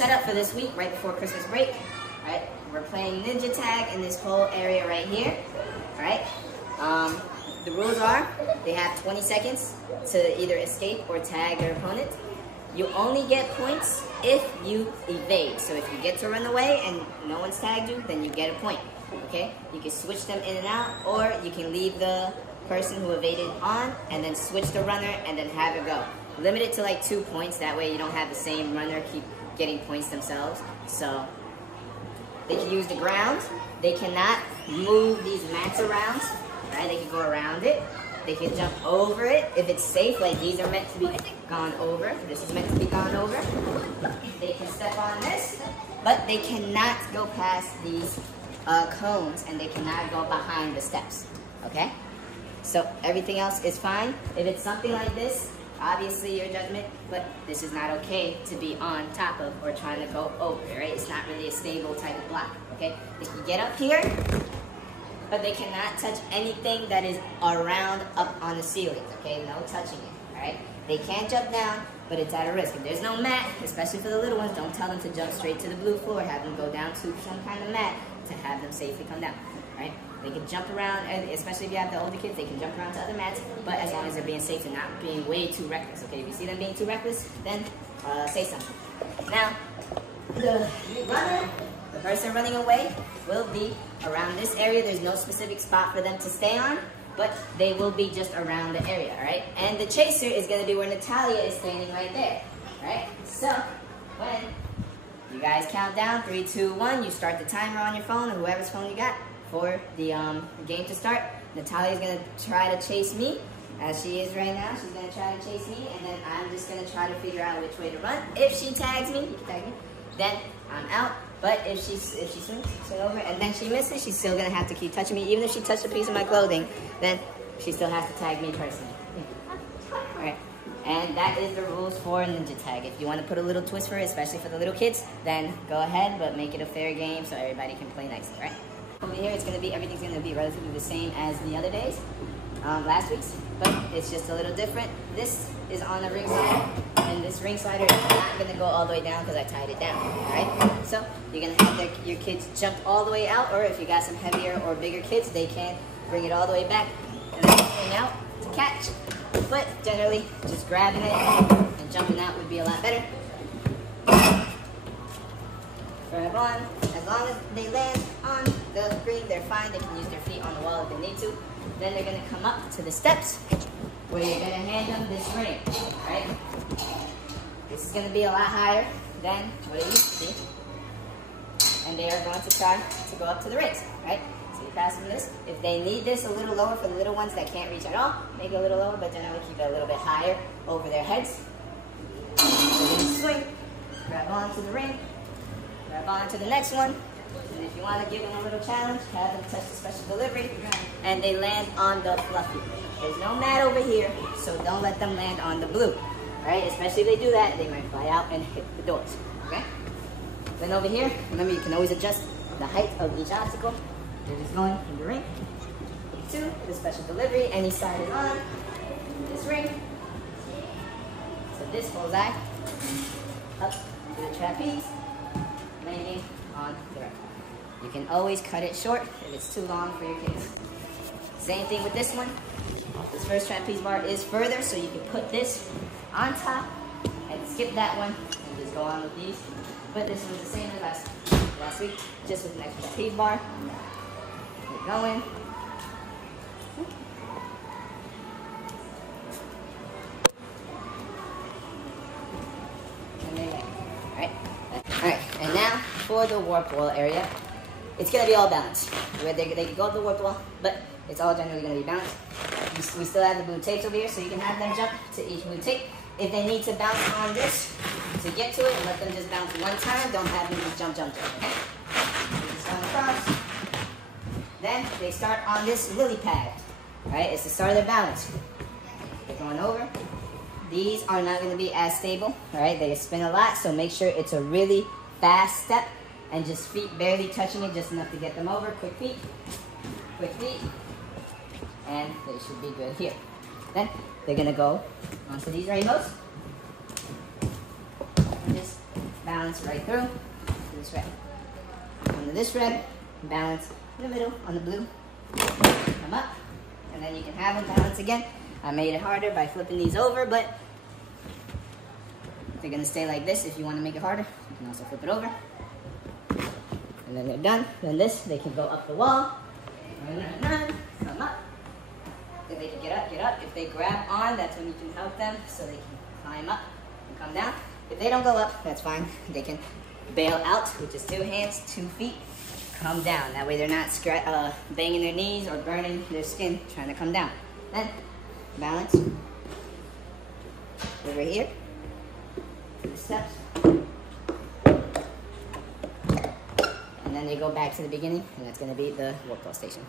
setup for this week, right before Christmas break. Right? We're playing ninja tag in this whole area right here. Right? The rules are they have 20 seconds to either escape or tag their opponent. You only get points if you evade. So if you get to run away and no one's tagged you, then you get a point. Okay? You can switch them in and out, or you can leave the person who evaded on and then switch the runner and then have it go. Limit it to like 2 points. That way you don't have the same runner keep getting points themselves. So they can use the ground. They cannot move these mats around. Right? They can go around it. They can jump over it if it's safe, like these are meant to be gone over. This is meant to be gone over. They can step on this, but they cannot go past these cones, and they cannot go behind the steps, okay? So everything else is fine. If it's something like this, obviously your judgment, but this is not okay to be on top of or trying to go over, right? It's not really a stable type of block, okay? They can get up here, but they cannot touch anything that is around up on the ceiling, okay? No touching it, all right? They can jump down, but it's at a risk. If there's no mat, especially for the little ones, don't tell them to jump straight to the blue floor. Have them go down to some kind of mat to have them safely come down, all right? They can jump around, and especially if you have the older kids, they can jump around to other mats, but as long as they're being safe and not being way too reckless, okay? If you see them being too reckless, then say something. Now, the runner, the person running away, will be around this area. There's no specific spot for them to stay on, but they will be just around the area, all right? And the chaser is going to be where Natalia is standing right there, all right? So, when you guys count down, 3, 2, 1, you start the timer on your phone or whoever's phone you got for the game to start. Natalia is going to try to chase me, as she is right now. She's going to try to chase me, and then I'm just going to try to figure out which way to run. If she tags me, you can tag me, then I'm out. But if she swings over and then she misses, she's still gonna have to keep touching me. Even if she touched a piece of my clothing, then she still has to tag me personally. Alright, and that is the rules for ninja tag. If you want to put a little twist for it, especially for the little kids, then go ahead, but make it a fair game so everybody can play nicely, right? Over here, everything's gonna be relatively the same as the other days, last week's, but it's just a little different. This is on the ring slider, and this ring slider is not gonna go all the way down because I tied it down, alright? So you're gonna have your kids jump all the way out, or if you got some heavier or bigger kids, they can bring it all the way back and then hang out to catch. But generally, just grabbing it and jumping out would be a lot better. Grab on. As long as they land on the screen, they're fine. They can use their feet on the wall if they need to. Then they're gonna come up to the steps where you're gonna hand them this ring, right? This is gonna be a lot higher than what it used to be. And they are going to try to go up to the rings, right? So you pass them this. If they need this a little lower for the little ones that can't reach at all, make it a little lower, but generally keep it a little bit higher over their heads. They're gonna swing, grab onto the ring, grab on to the next one, and if you want to give them a little challenge, have them touch the special delivery, and they land on the fluffy. There's no mat over here, so don't let them land on the blue, right? Especially if they do that, they might fly out and hit the doors, okay? Then over here, remember you can always adjust the height of each obstacle. They're just going from the ring to the special delivery, any side is on this ring. So this bullseye, up to the trapeze, landing on the right. You can always cut it short if it's too long for your kids. Same thing with this one. This first trapeze bar is further, so you can put this on top and skip that one and just go on with these. But this one's the same as last week, just with an extra trapeze bar. Keep going. And then, Alright, and now for the warp wall area. It's going to be all balanced. Where they can go up the warp wall, but it's all generally going to be balanced. We still have the blue tapes over here, so you can have them jump to each blue tape. If they need to bounce on this to get to it, let them just bounce one time. Don't have them just jump, okay? Just come across. Then they start on this lily pad. Right? It's the start of their balance. They're going over. These are not going to be as stable. Right? They spin a lot, so make sure it's a really fast step. And just feet barely touching it, just enough to get them over. Quick feet, and they should be good here. Then they're gonna go onto these rainbows and just bounce. balance right through to this red. Onto this red, balance in the middle on the blue. Come up, and then you can have them balance again. I made it harder by flipping these over, but they're gonna stay like this. If you want to make it harder, you can also flip it over. And then they're done. Then this, they can go up the wall. Come up. If they can get up. If they grab on, that's when you can help them so they can climb up and come down. If they don't go up, that's fine. They can bail out, which is 2 hands, 2 feet, come down. That way they're not banging their knees or burning their skin trying to come down. Then balance over here. The steps. And then they go back to the beginning, and that's going to be the work ball station.